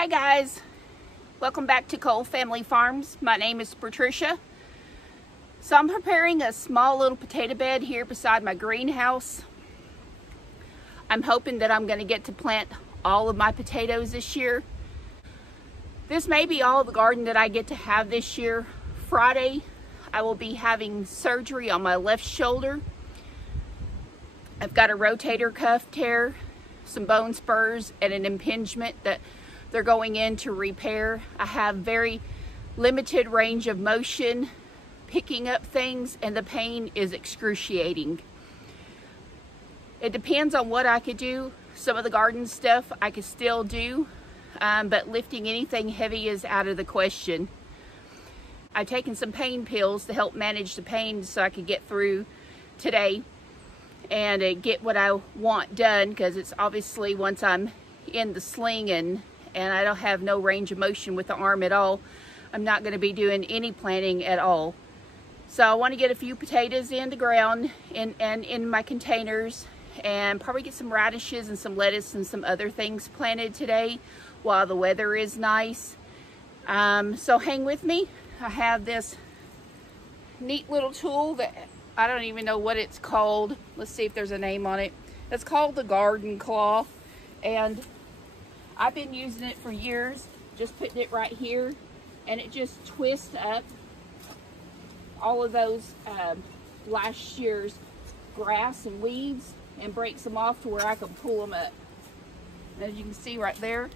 Hi guys, welcome back to Cole Family Farms. My name is Patricia. So I'm preparing a small little potato bed here beside my greenhouse. I'm hoping that I'm going to get to plant all of my potatoes this year. This may be all the garden that I get to have this year. Friday, I will be having surgery on my left shoulder. I've got a rotator cuff tear, some bone spurs, and an impingement that they're going in to repair. I have very limited range of motion, picking up things, and the pain is excruciating. It depends on what I could do. Some of the garden stuff I could still do, but lifting anything heavy is out of the question. I've taken some pain pills to help manage the pain so I could get through today and get what I want done, because it's obviously once I'm in the sling and I don't have no range of motion with the arm at all, I'm not going to be doing any planting at all. So I want to get a few potatoes in the ground and in my containers, and probably get some radishes and some lettuce and some other things planted today while the weather is nice. So hang with me. I have this neat little tool that I don't even know what it's called. Let's see if there's a name on it. It's called the garden claw, and I've been using it for years, just putting it right here, and it just twists up all of those last year's grass and weeds and breaks them off to where I can pull them up. And as you can see right there,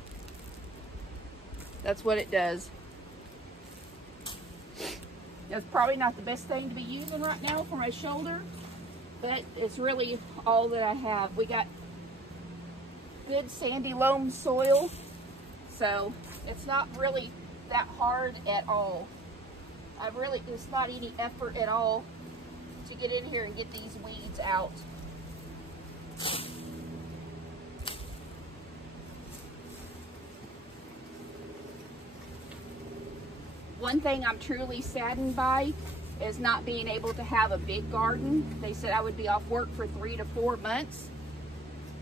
that's what it does. It's probably not the best thing to be using right now for my shoulder, but it's really all that I have. We got good sandy loam soil, so it's not really that hard at all. It's not any effort at all to get in here and get these weeds out. One thing I'm truly saddened by is not being able to have a big garden. They said I would be off work for 3 to 4 months.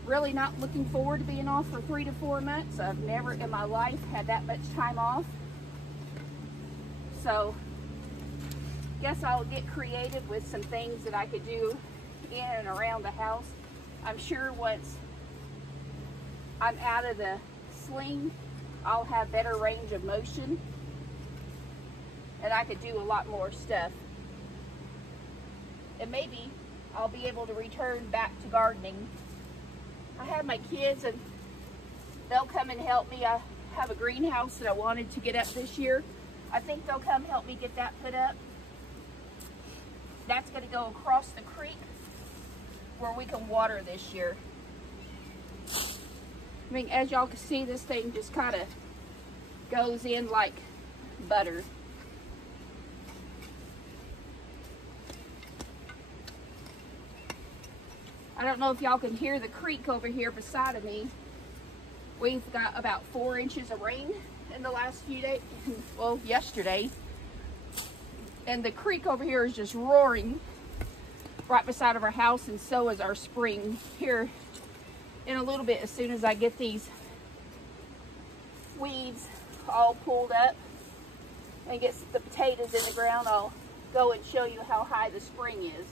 Really not looking forward to being off for 3 to 4 months. I've never in my life had that much time off. So, guess I'll get creative with some things that I could do in and around the house. I'm sure once I'm out of the sling, I'll have better range of motion, and I could do a lot more stuff. And maybe I'll be able to return back to gardening. I have my kids and they'll come and help me. I have a greenhouse that I wanted to get up this year. I think they'll come help me get that put up. That's going to go across the creek where we can water this year. I mean, as y'all can see, this thing just kind of goes in like butter. I don't know if y'all can hear the creek over here beside of me. We've got about 4 inches of rain in the last few days, well, yesterday. And the creek over here is just roaring right beside of our house, and so is our spring. Here in a little bit, as soon as I get these weeds all pulled up and get the potatoes in the ground, I'll go and show you how high the spring is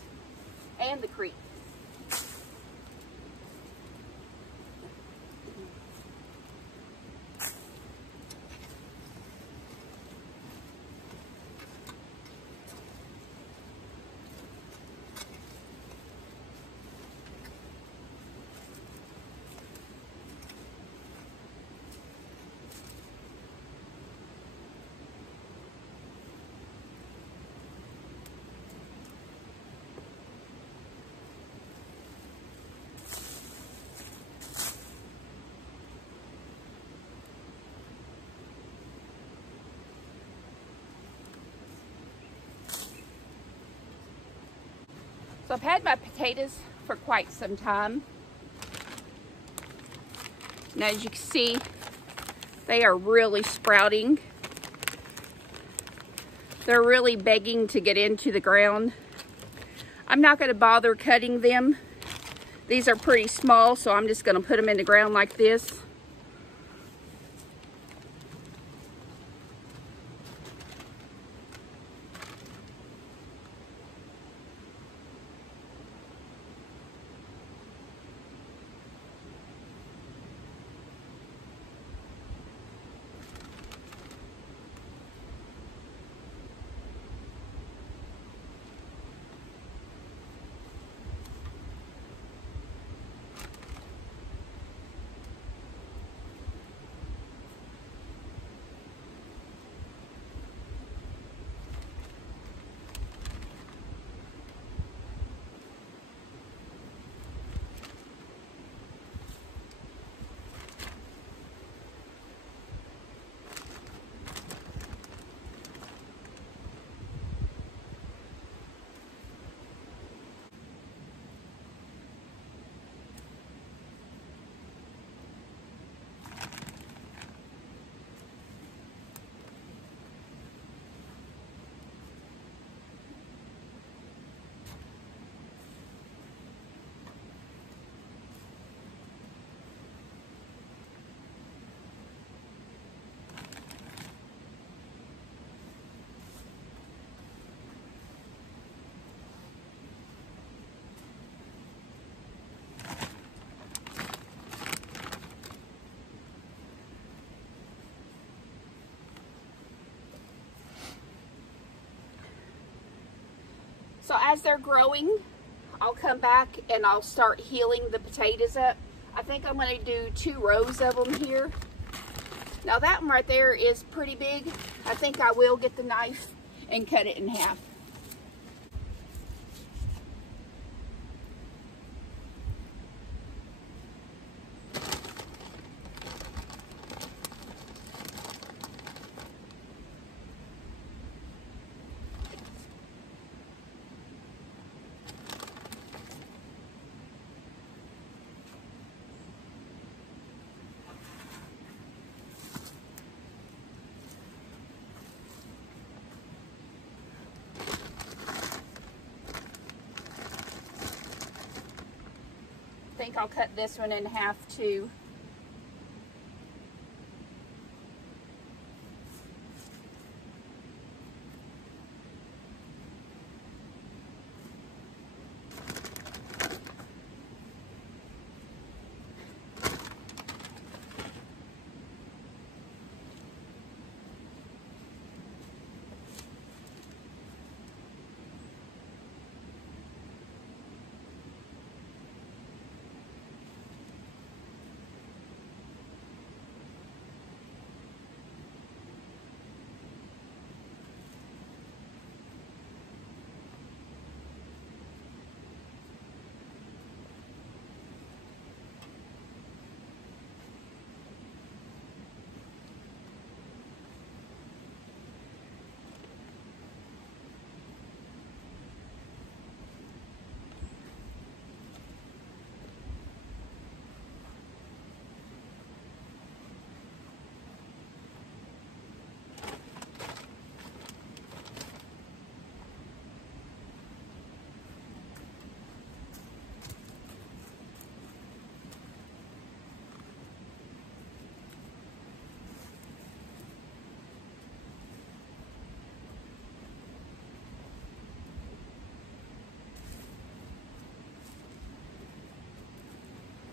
and the creek. So I've had my potatoes for quite some time. And as you can see, they are really sprouting. They're really begging to get into the ground. I'm not going to bother cutting them. These are pretty small, so I'm just going to put them in the ground like this. So as they're growing, I'll come back and I'll start healing the potatoes up. I think I'm going to do 2 rows of them here. Now that one right there is pretty big. I think I will get the knife and cut it in half. I think I'll cut this one in half too.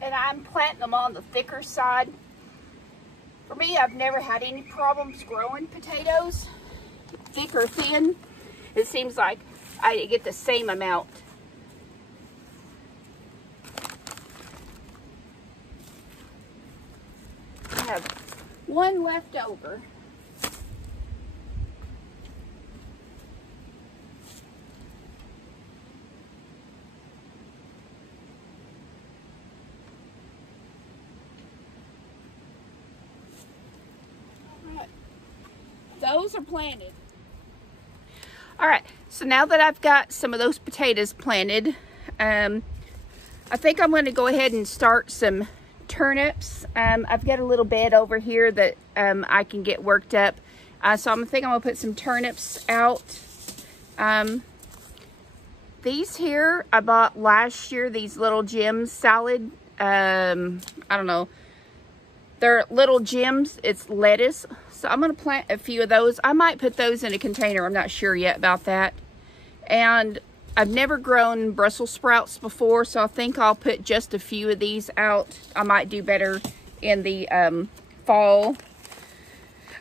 And I'm planting them on the thicker side. For me, I've never had any problems growing potatoes, thick or thin. It seems like I get the same amount. I have one left over. Those are planted. All right, so now that I've got some of those potatoes planted, I think I'm going to go ahead and start some turnips. I've got a little bed over here that I can get worked up. So I think I'm going to put some turnips out. These here I bought last year, these little gems salad. I don't know. They're little gems. It's lettuce. So I'm going to plant a few of those. I might put those in a container. I'm not sure yet about that. And I've never grown Brussels sprouts before, so I think I'll put just a few of these out. I might do better in the fall.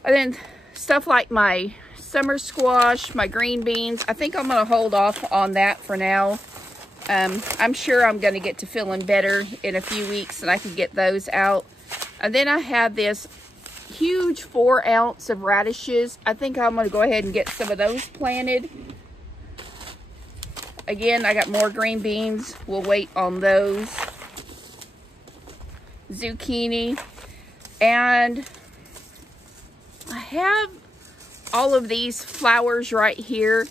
And then stuff like my summer squash, my green beans, I think I'm going to hold off on that for now. I'm sure I'm going to get to feeling better in a few weeks and I can get those out. And then I have this huge 4 ounce of radishes. I think I'm going to go ahead and get some of those planted. Again, I got more green beans. We'll wait on those. Zucchini. And I have all of these flowers right here.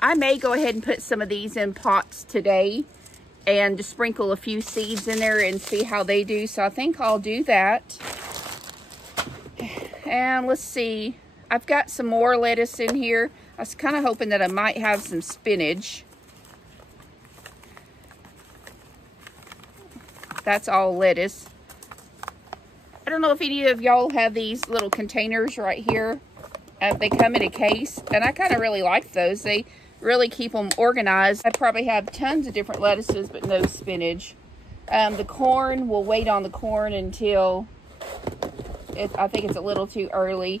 I may go ahead and put some of these in pots today and just sprinkle a few seeds in there and see how they do. So I think I'll do that. And let's see, I've got some more lettuce in here. I was kind of hoping that I might have some spinach. That's all lettuce. I don't know if any of y'all have these little containers right here. They come in a case, and I kind of really like those. They really keep them organized. I probably have tons of different lettuces, but no spinach. The corn, we'll wait on the corn until I think it's a little too early.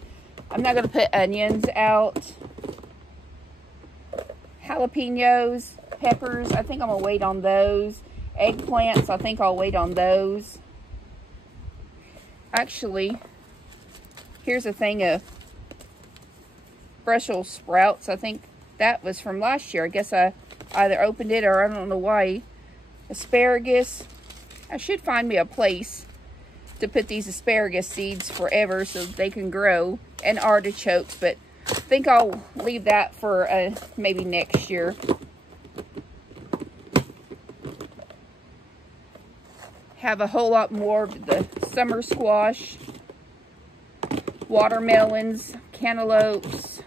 I'm not going to put onions out. Jalapenos, peppers, I think I'm gonna wait on those. Eggplants, I think I'll wait on those. Actually, here's a thing of Brussels sprouts. I think that was from last year. I guess I either opened it or I don't know why. Asparagus. I should find me a place to put these asparagus seeds forever so they can grow. And artichokes, but I think I'll leave that for maybe next year. Have a whole lot more of the summer squash, watermelons, cantaloupes,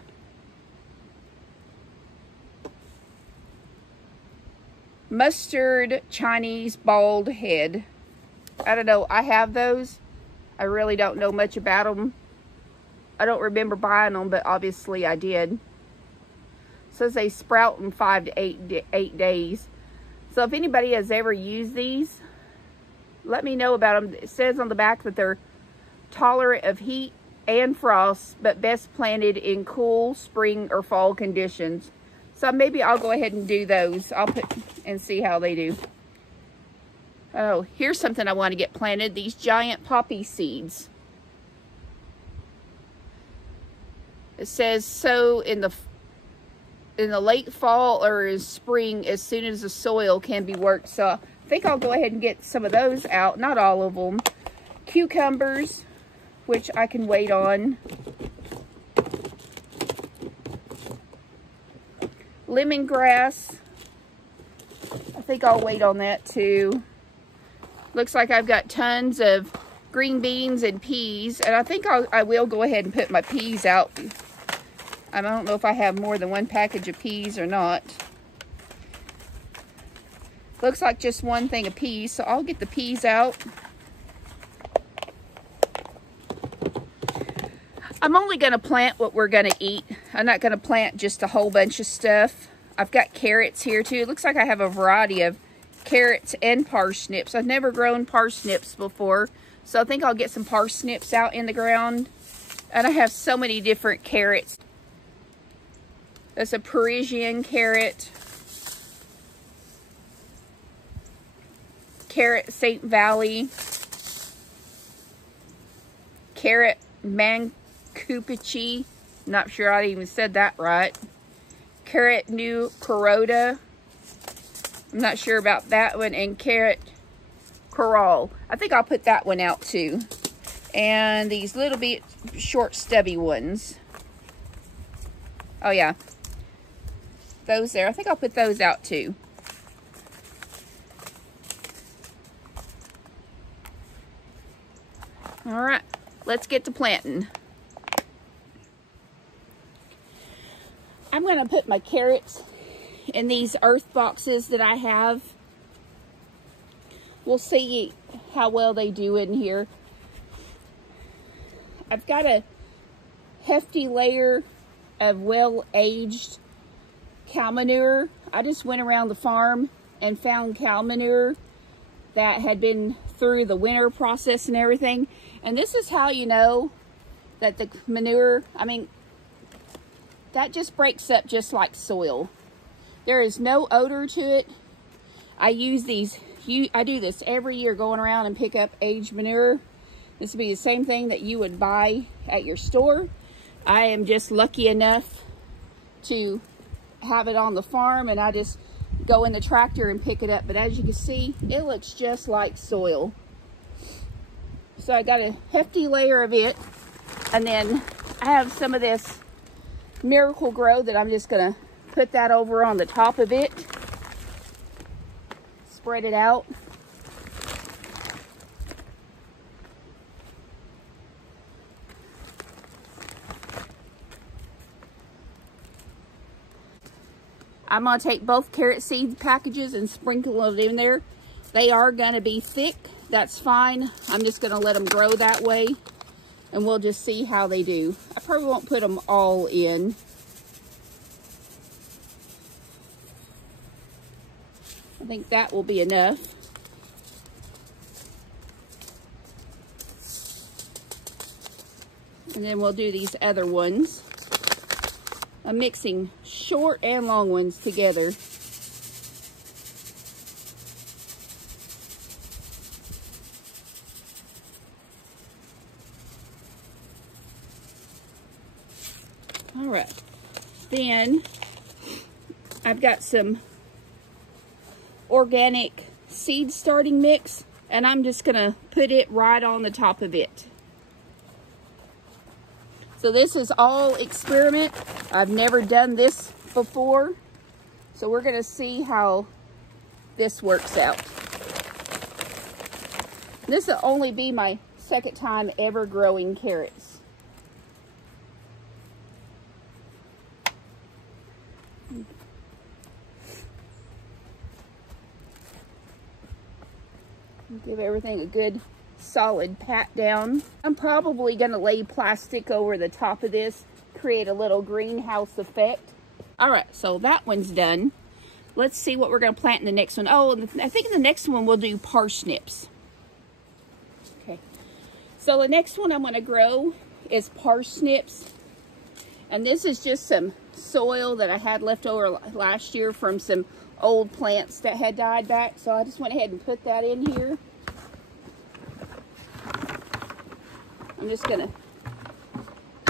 mustard Chinese bald head. I don't know, I have those. I really don't know much about them. I don't remember buying them, but obviously I did. It says they sprout in 5 to 8 days. So if anybody has ever used these, let me know about them. It says on the back that they're tolerant of heat and frost, but best planted in cool spring or fall conditions. So maybe I'll go ahead and do those. I'll put and see how they do. Oh, here's something I want to get planted. These giant poppy seeds. It says sow in the late fall or in spring as soon as the soil can be worked. So I think I'll go ahead and get some of those out. Not all of them. Cucumbers, which I can wait on. Lemongrass. I think I'll wait on that too. Looks like I've got tons of green beans and peas. And I think I will go ahead and put my peas out. I don't know if I have more than one package of peas or not. Looks like just one thing of peas, so I'll get the peas out. I'm only going to plant what we're going to eat. I'm not going to plant just a whole bunch of stuff. I've got carrots here too. It looks like I have a variety of carrots and parsnips. I've never grown parsnips before, so I think I'll get some parsnips out in the ground. And I have so many different carrots. That's a Parisian carrot. Carrot St. Valley. Carrot Mancupici. Not sure I even said that right. Carrot New Carota. I'm not sure about that one. And carrot Coral. I think I'll put that one out too. And these little bit short stubby ones. Oh yeah. Those there. I think I'll put those out too. All right, let's get to planting. I'm going to put my carrots in these earth boxes that I have. We'll see how well they do in here. I've got a hefty layer of well-aged cow manure. I just went around the farm and found cow manure that had been through the winter process and everything. And this is how you know that the manure, I mean, that just breaks up just like soil. There is no odor to it. I use these, I do this every year, going around and pick up aged manure. This would be the same thing that you would buy at your store. I am just lucky enough to have it on the farm, and I just go in the tractor and pick it up. But as you can see, it looks just like soil. So I got a hefty layer of it, and then I have some of this Miracle Grow that I'm just gonna put that over on the top of it. Spread it out. I'm going to take both carrot seed packages and sprinkle it in there. They are going to be thick. That's fine. I'm just going to let them grow that way, and we'll just see how they do. I probably won't put them all in. I think that will be enough. And then we'll do these other ones. I'm mixing short and long ones together. All right, then I've got some organic seed starting mix, and I'm just gonna put it right on the top of it. So this is all experiment. I've never done this before, so we're gonna see how this works out. This will only be my second time ever growing carrots. Give everything a good solid pat down. I'm probably going to lay plastic over the top of this, create a little greenhouse effect. All right, so that one's done. Let's see what we're going to plant in the next one. Oh, I think in the next one we'll do parsnips. Okay, so the next one I'm going to grow is parsnips. And this is just some soil that I had left over last year from some old plants that had died back. So I just went ahead and put that in here. I'm just gonna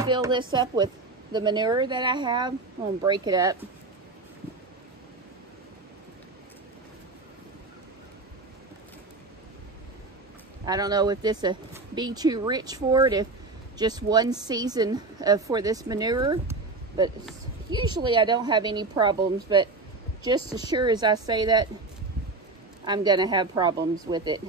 fill this up with the manure that I have. I'm gonna break it up. I don't know if this will be too rich for it, if just one season for this manure, but usually I don't have any problems, but just as sure as I say that, I'm gonna have problems with it.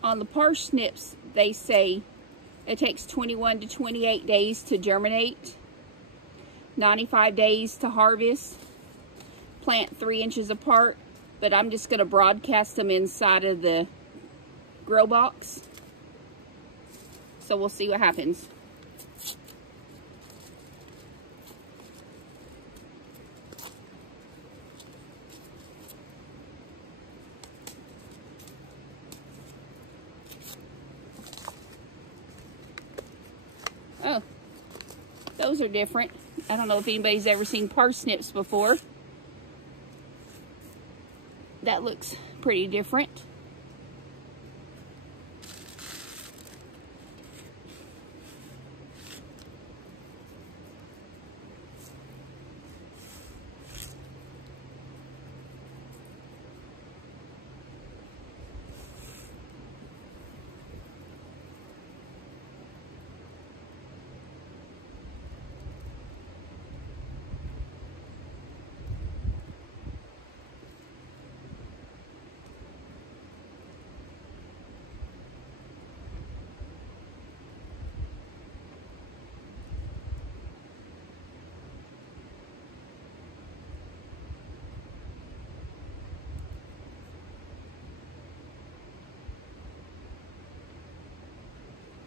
On the parsnips, they say it takes 21 to 28 days to germinate, 95 days to harvest, plant 3 inches apart, but I'm just going to broadcast them inside of the grow box. So we'll see what happens. Oh, those are different. I don't know if anybody's ever seen parsnips before. That looks pretty different.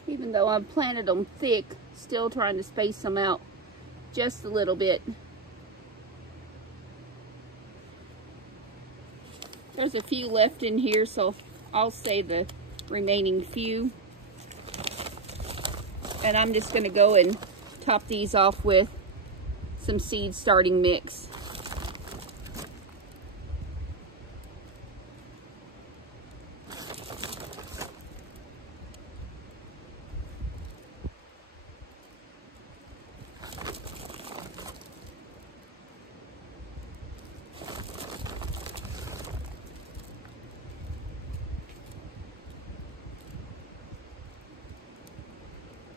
Even though I've planted them thick, still trying to space them out just a little bit. There's a few left in here, so I'll save the remaining few. And I'm just going to go and top these off with some seed starting mix.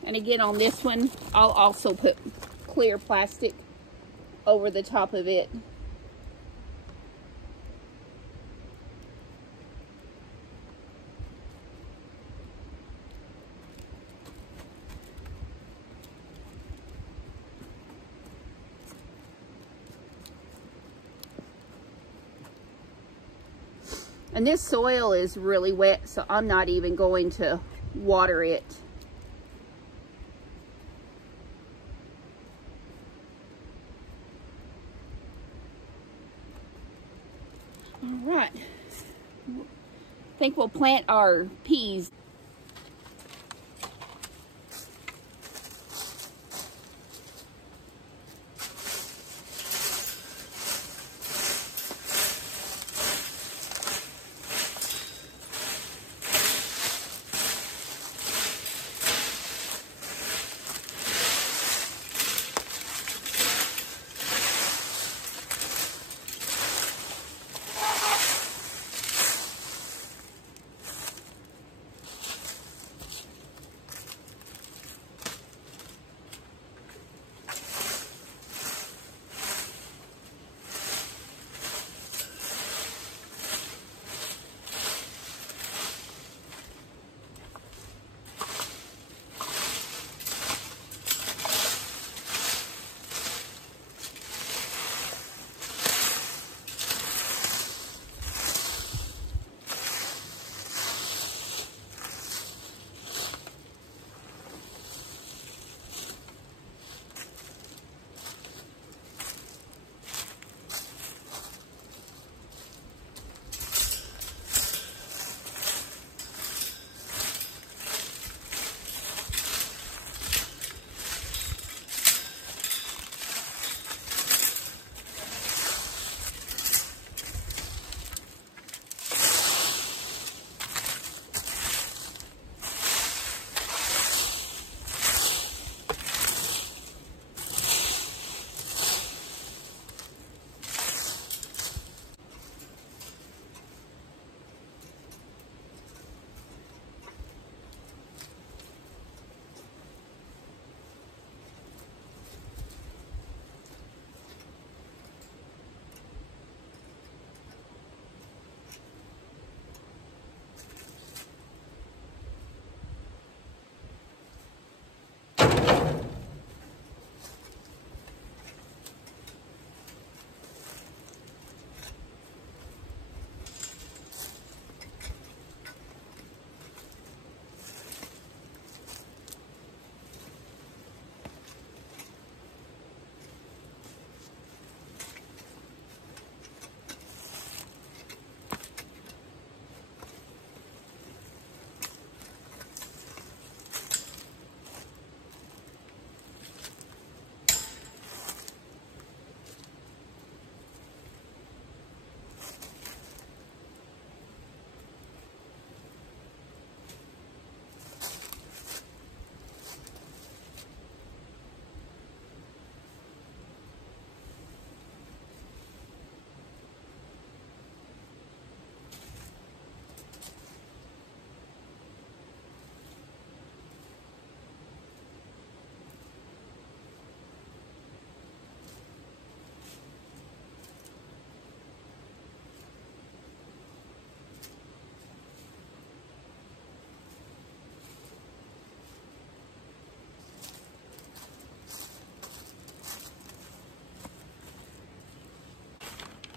And again, on this one, I'll also put clear plastic over the top of it. And this soil is really wet, so I'm not even going to water it. All right. I think we'll plant our peas.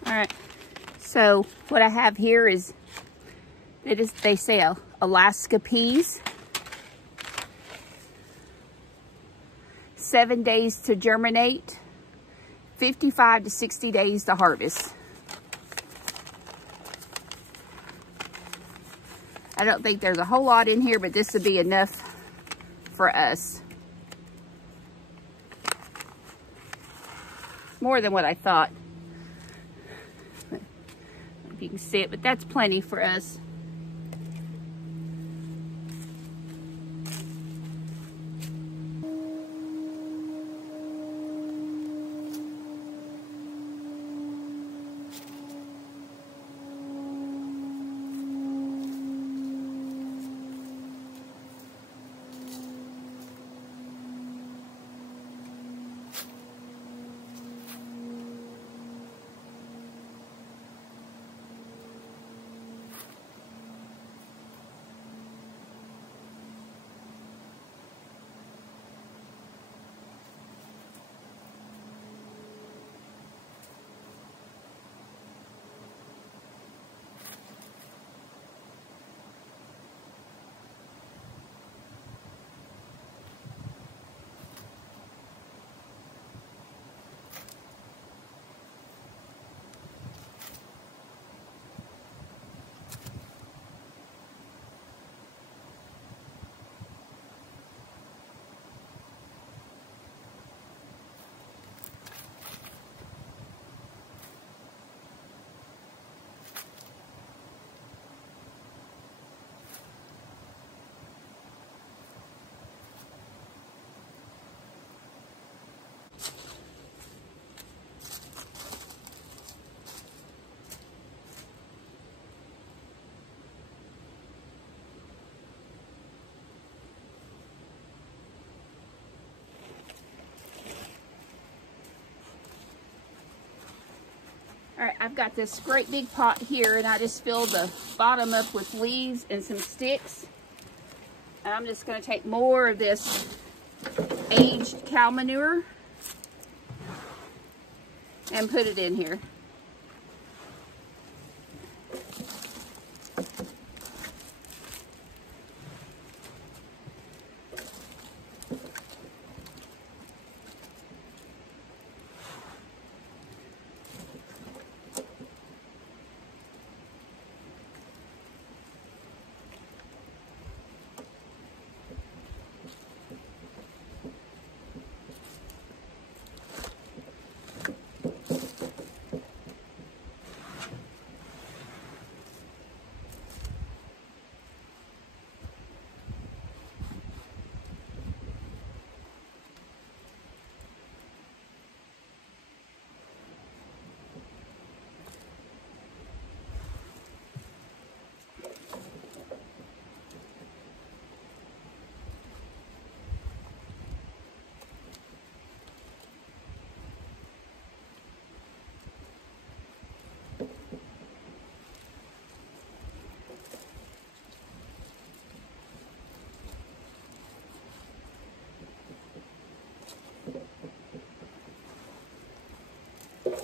All right, so what I have here is, they say Alaska peas. 7 days to germinate, 55 to 60 days to harvest. I don't think there's a whole lot in here, but this would be enough for us. More than what I thought. I don't know if you can see it, but that's plenty for us. All right, I've got this great big pot here, and I just filled the bottom up with leaves and some sticks. And I'm just going to take more of this aged cow manure and put it in here.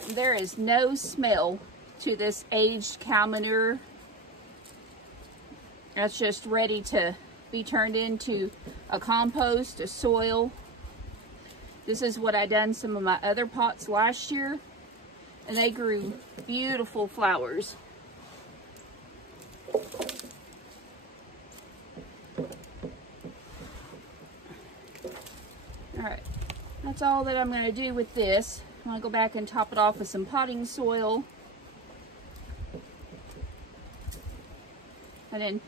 There is no smell to this aged cow manure. That's just ready to be turned into a compost, a soil. This is what I done some of my other pots last year, and they grew beautiful flowers. Alright, that's all that I'm going to do with this. I'm going to go back and top it off with some potting soil. And then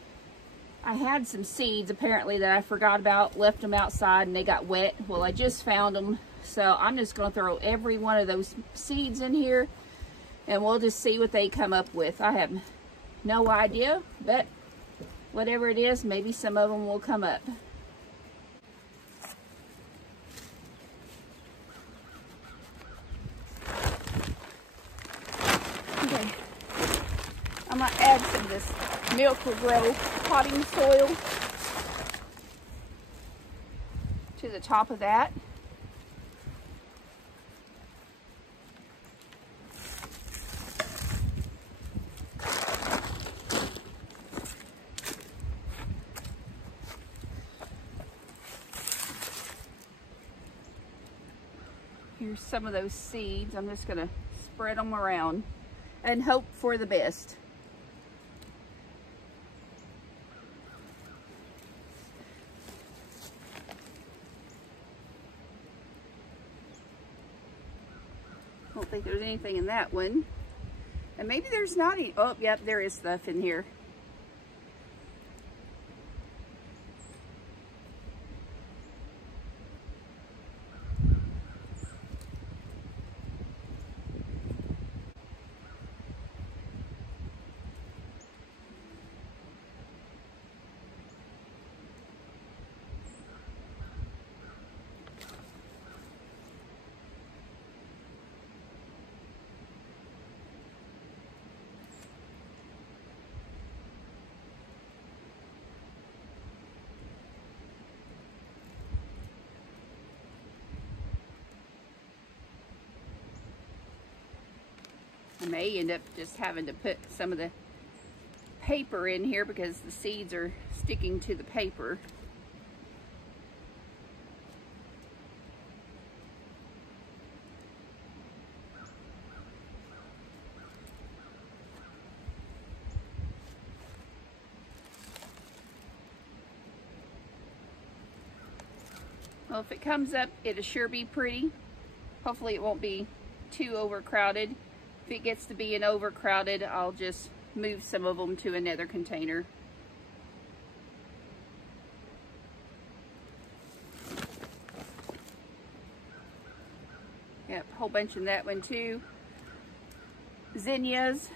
I had some seeds apparently that I forgot about, left them outside and they got wet. Well, I just found them, so I'm just going to throw every one of those seeds in here and we'll just see what they come up with. I have no idea, but whatever it is, maybe some of them will come up. Okay, I'm going to add some of this Miracle-Gro potting soil to the top of that. Here's some of those seeds. I'm just going to spread them around and hope for the best. I don't think there's anything in that one. And maybe there's not any. Oh, yep, there is stuff in here. I may end up just having to put some of the paper in here because the seeds are sticking to the paper. Well, if it comes up, it'll sure be pretty. Hopefully it won't be too overcrowded. If it gets to be an overcrowded, I'll just move some of them to another container. Yep, a whole bunch in that one too. Zinnias.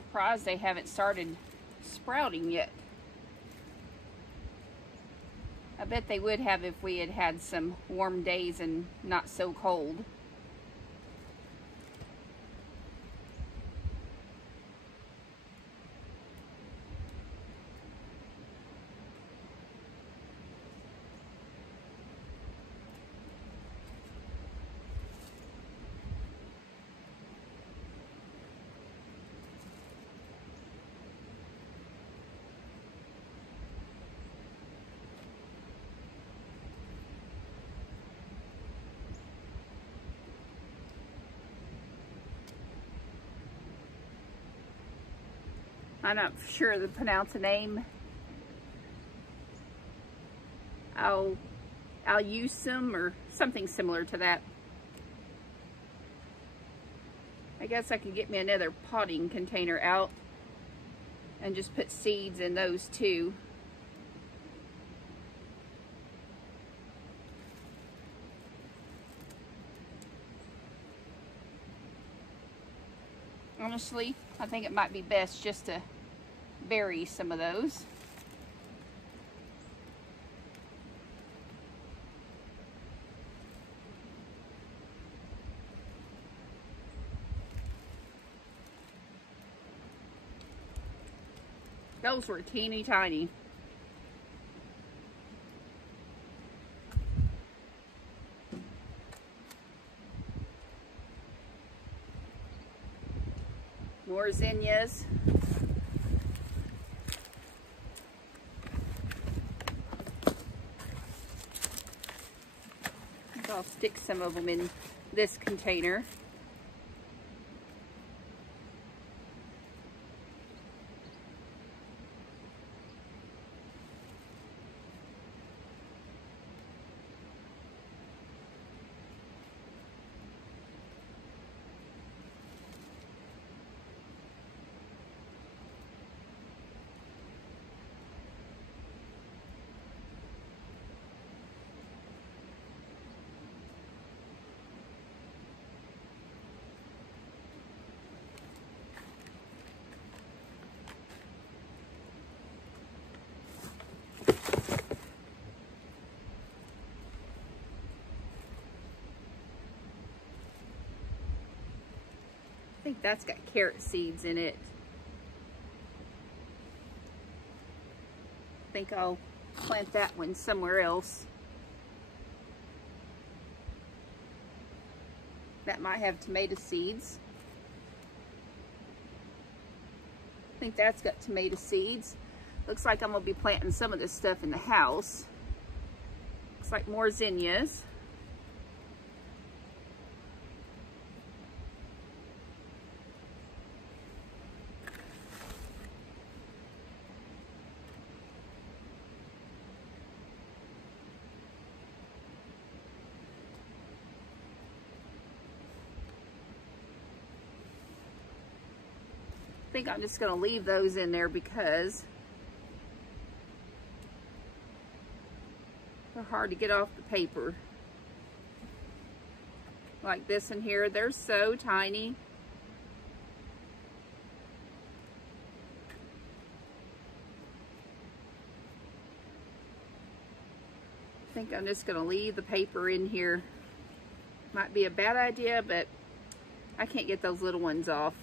surprised they haven't started sprouting yet. I bet they would have if we had had some warm days and not so cold. I'm not sure to pronounce the name. I'll use some or something similar to that. I guess I could get me another potting container out and just put seeds in those too. Honestly, I think it might be best just to bury some of those. Those were teeny tiny. More zinnias. I'll stick some of them in this container. I think that's got carrot seeds in it. I think I'll plant that one somewhere else. That might have tomato seeds. I think that's got tomato seeds. Looks like I'm gonna be planting some of this stuff in the house. Looks like more zinnias. I think I'm just going to leave those in there because they're hard to get off the paper. Like this in here, they're so tiny. I think I'm just going to leave the paper in here. Might be a bad idea, but I can't get those little ones off.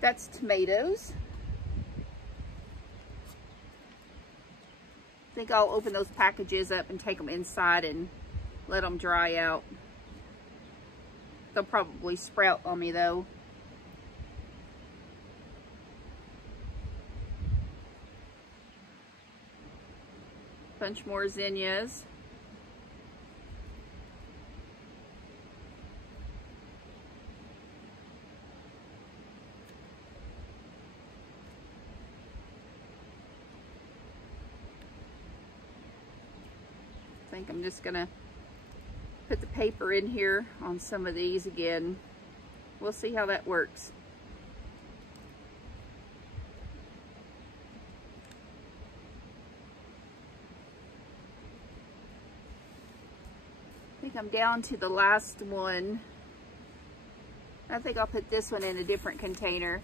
That's tomatoes. I think I'll open those packages up and take them inside and let them dry out. They'll probably sprout on me though. Bunch more zinnias. I think I'm just gonna put the paper in here on some of these again. We'll see how that works. think I'm down to the last one. I think I'll put this one in a different container.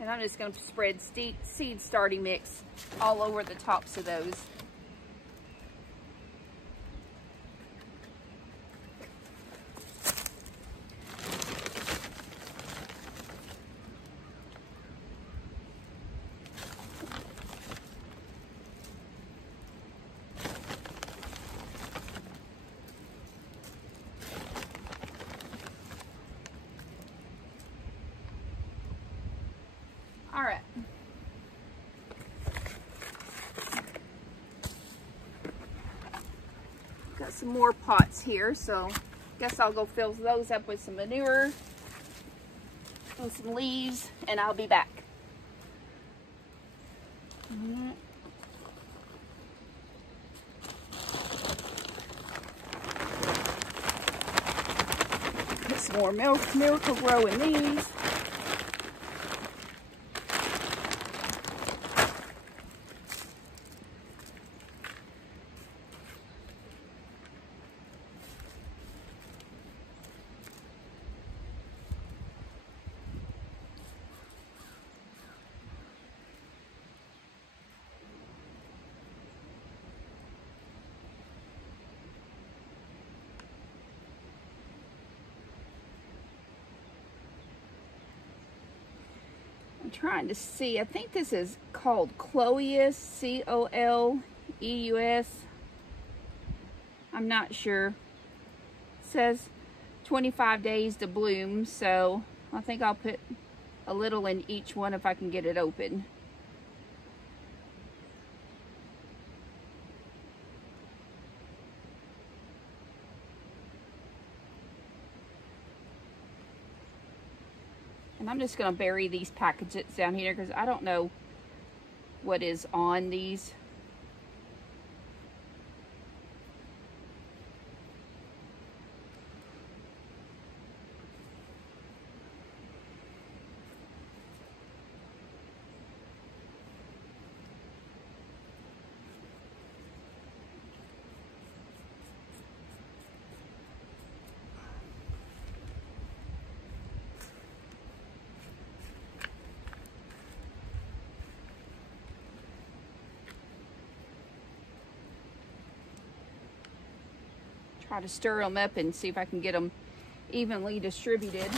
And I'm just going to spread seed starting mix all over the tops of those. All right. Got some more pots here, so guess I'll go fill those up with some manure and some leaves, and I'll be back. Put some more Miracle Grow in these. Trying to see, I think this is called Coleus, C-O-L-E-U-S. I'm not sure. It says 25 days to bloom, so I think I'll put a little in each one if I can get it open. And I'm just going to bury these packages down here because I don't know what is on these. Try to stir them up and see if I can get them evenly distributed.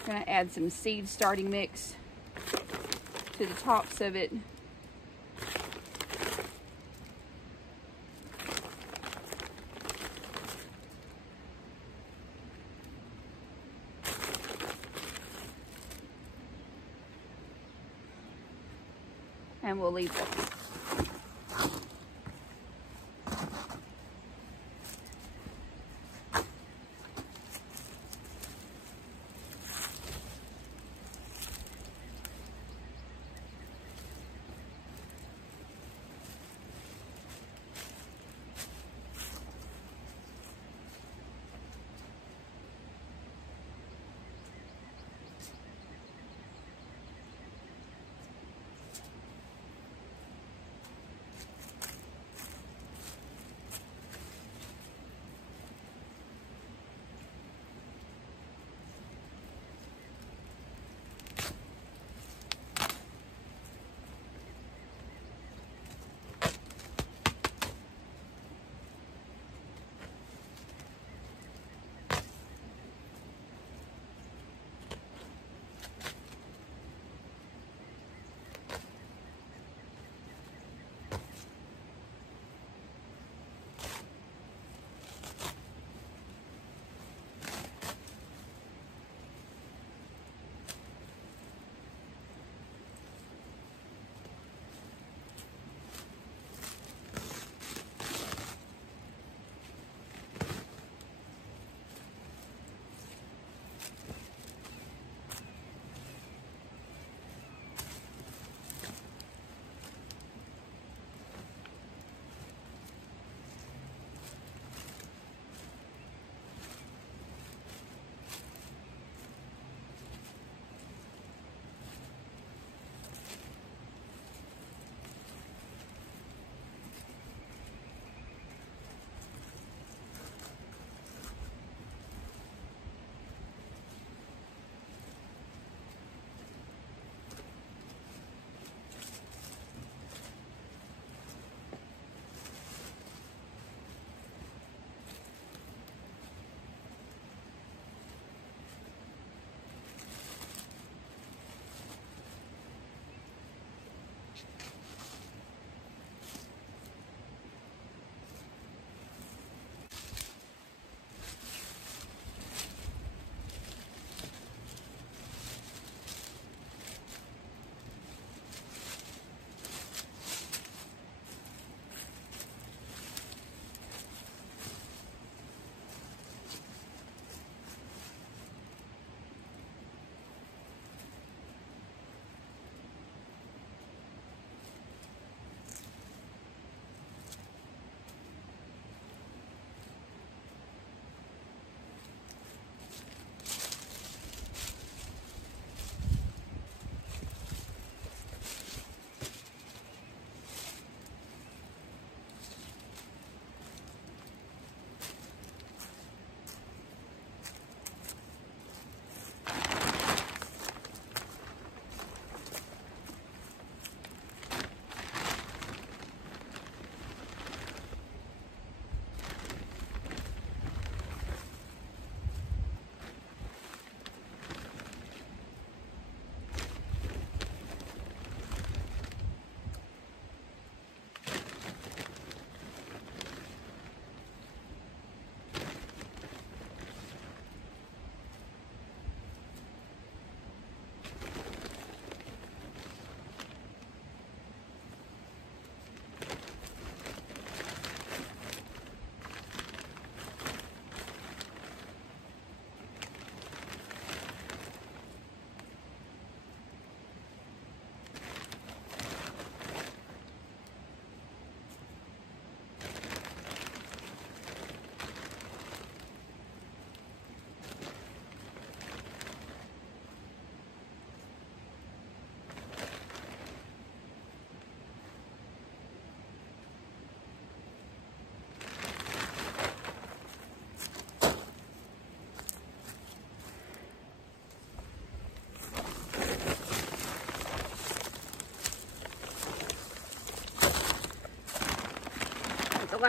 I'm going to add some seed starting mix to the tops of it. And we'll leave those.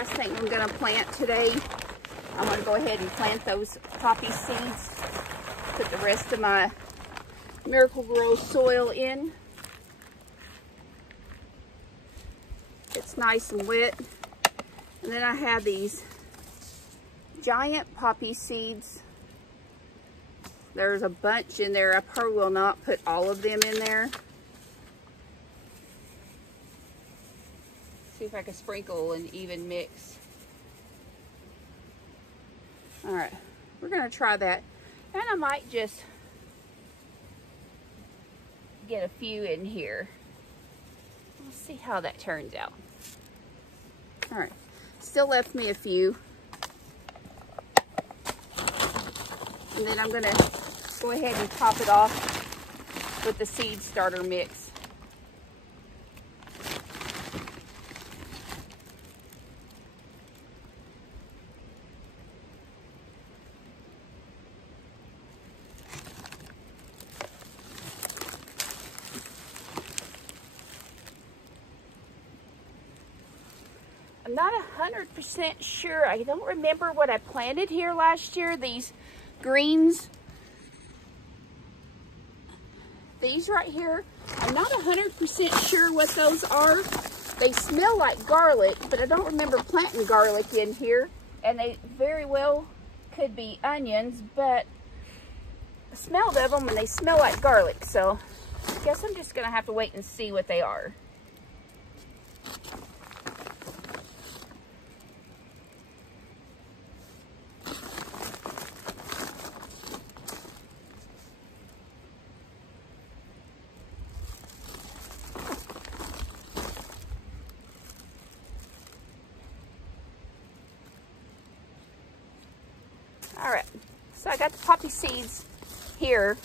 last thing I'm going to plant today. I'm going to go ahead and plant those poppy seeds. Put the rest of my Miracle-Gro soil in. It's nice and wet. And then I have these giant poppy seeds. There's a bunch in there. I probably will not put all of them in there. See if I can sprinkle an even mix. All right, we're gonna try that. And I might just get a few in here. Let's see how that turns out. All right, still left me a few. And then I'm gonna go ahead and top it off with the seed starter mix. I'm not 100% sure. I don't remember what I planted here last year. These greens, these right here, I'm not 100% sure what those are. They smell like garlic, but I don't remember planting garlic in here. And they very well could be onions, but I smelled of them and they smell like garlic. So I guess I'm just gonna have to wait and see what they are. All right, so I got the poppy seeds here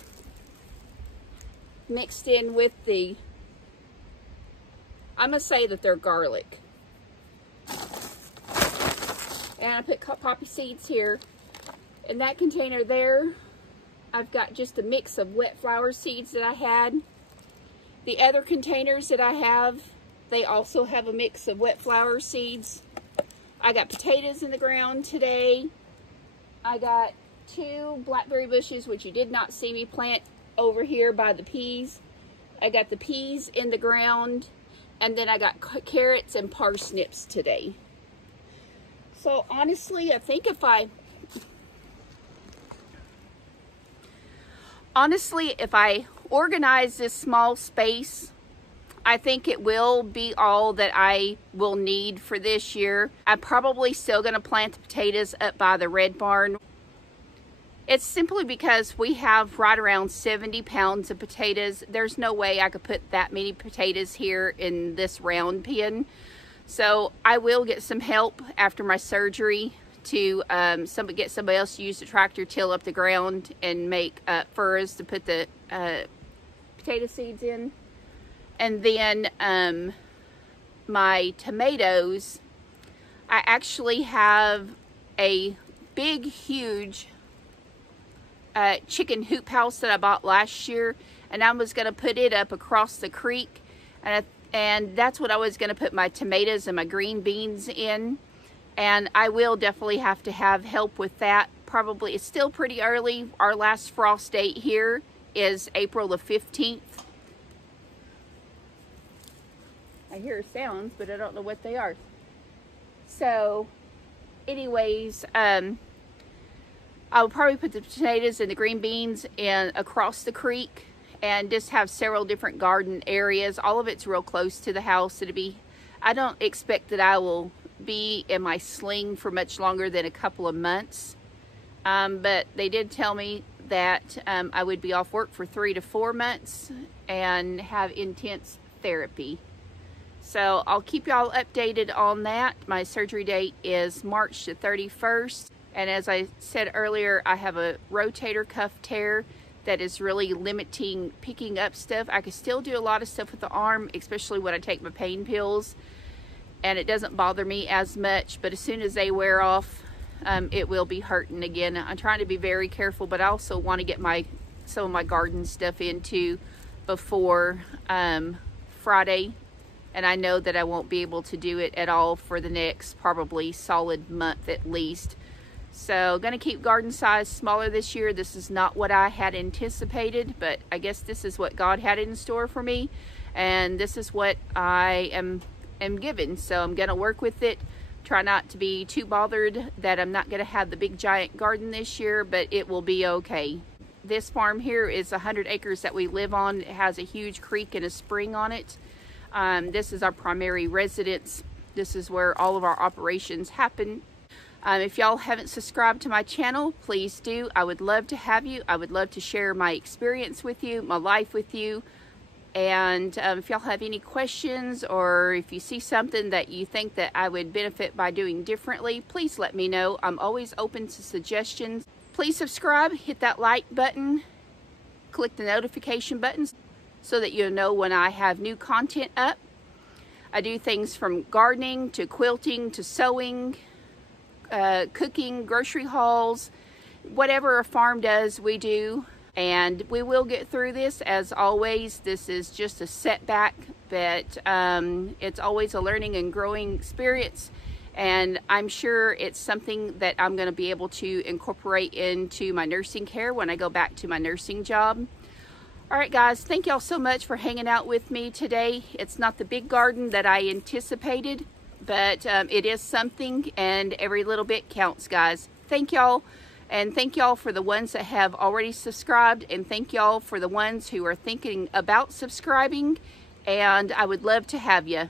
mixed in with the, I'm gonna say that they're garlic. And I put poppy seeds here. In that container there, I've got just a mix of wet flower seeds that I had. The other containers that I have, they also have a mix of wet flower seeds. I got potatoes in the ground today. I got 2 blackberry bushes, which you did not see me plant over here by the peas. I got the peas in the ground, and then I got carrots and parsnips today. So honestly, I think if I organize this small space, I think it will be all that I will need for this year. I'm probably still gonna plant the potatoes up by the red barn. It's simply because we have right around 70 pounds of potatoes. There's no way I could put that many potatoes here in this round pen. So I will get some help after my surgery to get somebody else to use the tractor, till up the ground, and make furrows to put the potato seeds in. And then my tomatoes, I actually have a big, huge chicken hoop house that I bought last year, and I was going to put it up across the creek, and that's what I was going to put my tomatoes and my green beans in. And I will definitely have to have help with that. Probably, it's still pretty early. Our last frost date here is April the 15th. I hear sounds, but I don't know what they are. So anyways, I'll probably put the potatoes and the green beans in across the creek, and just have several different garden areas. All of it's real close to the house. I don't expect that I will be in my sling for much longer than a couple of months. But they did tell me that I would be off work for 3 to 4 months and have intense therapy. So I'll keep y'all updated on that. My surgery date is March the 31st. And as I said earlier, I have a rotator cuff tear that is really limiting picking up stuff. I can still do a lot of stuff with the arm, especially when I take my pain pills, and it doesn't bother me as much. But as soon as they wear off, it will be hurting again. I'm trying to be very careful, but I also want to get some of my garden stuff into before Friday. and I know that I won't be able to do it at all for the next probably solid month at least. So gonna keep garden size smaller this year. This is not what I had anticipated, but I guess this is what God had in store for me, and this is what I am given. So I'm gonna work with it. Try not to be too bothered that I'm not gonna have the big giant garden this year, but it will be okay. This farm here is 100 acres that we live on. It has a huge creek and a spring on it. This is our primary residence. This is where all of our operations happen. If y'all haven't subscribed to my channel, please do. I would love to have you. I would love to share my experience with you, my life with you. And if y'all have any questions, or if you see something that you think that I would benefit by doing differently, please let me know. I'm always open to suggestions. Please subscribe, hit that like button, click the notification buttons so that you'll know when I have new content up. I do things from gardening to quilting to sewing, cooking, grocery hauls, whatever a farm does, we do. And we will get through this. As always, this is just a setback, but it's always a learning and growing experience. And I'm sure it's something that I'm going to be able to incorporate into my nursing care when I go back to my nursing job. All right, guys, thank y'all so much for hanging out with me today. It's not the big garden that I anticipated, but it is something, and every little bit counts, guys. Thank y'all, and thank y'all for the ones that have already subscribed, and thank y'all for the ones who are thinking about subscribing, and I would love to have you.